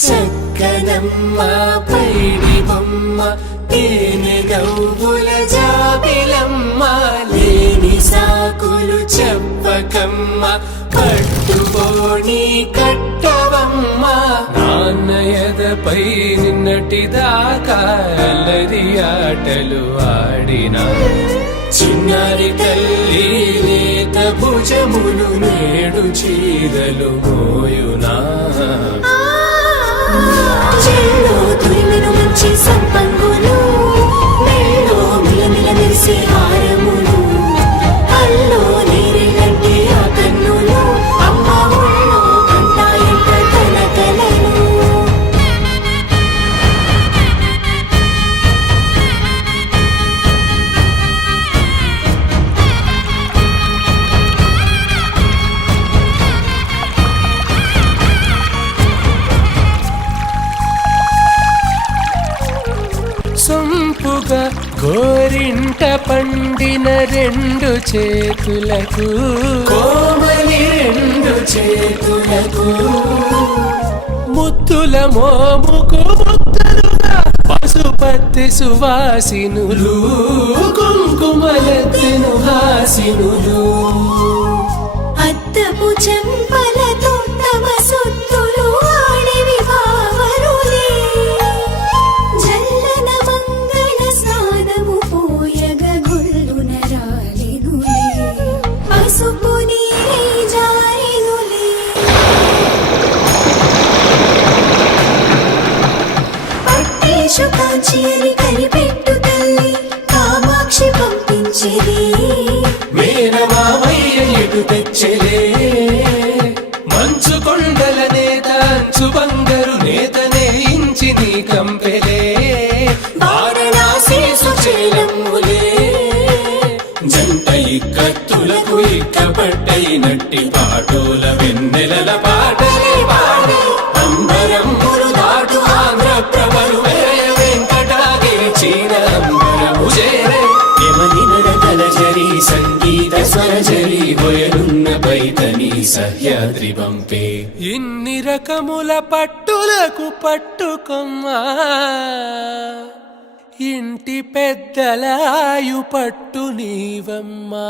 చక్కనమ్మ పైడి బొమ్మ తేనె గవ్వుల జాబిలమ్మ లేని సాకులు చెప్పకమ్మ కట్టుకోని కట్టవమ్మ నాన్నయదపై నిన్నటిదాకా అల్లరి ఆటలు ఆడినా చిన్నారి తల్లి లేత భుజములు నేడు చీరలు మోయునా చెల్లో తురిమెను మంచి సంపంగులు మెల్లో మిలమిల మెరిసే హారములు అల్లో నేరేళ్ళంటే ఆ కన్నులు అమ్మ ఒళ్ళో కంటాయంట తన కలలు సొంపుగా గోరింట పండిన రెండు చేతులకు కోమలి రెండు చేతులకు ముత్తుల మోముకు ముద్దలుగా పసుపత్తి సువాసినులు కుంకుమలెత్తిను హాసినులు అద్దపు చెంపలతో తమ సొత్తులు ఆడివి బావరులే జల్లన మంగళ స్నానము పోయగ గొల్లున రాలినులే పసుపు నీరై జారినులే పట్టేషు కాంచి అని కనిపెట్టు తల్లి కామాక్షి పంపించేది మేనమామయ్య ఎటు తెచ్చలే మంచు కొండల నేత అంచు బంగారు నేతనే ఇంచి నీ కంపెలే వారణాసి సుచేలమ్ములే జంట ఇక్కత్తులకు ఇక్కపట్టైనట్టి పాటోల వెన్నెలల పాటలే పాడే అంబరమ్ములు దాటు ఆంధ్ర ప్రభలు వెంకటాగిరి చీన అంబరము చేరే యమనినడతలజరి సంగీత స్వరజరి హొయలున్న పైతని సహ్యాద్రి పంపే ఇన్ని రకముల పట్టులకు పట్టుకొమ్మా ఇంటి పెద్దలాయు పట్టు నీవమ్మా.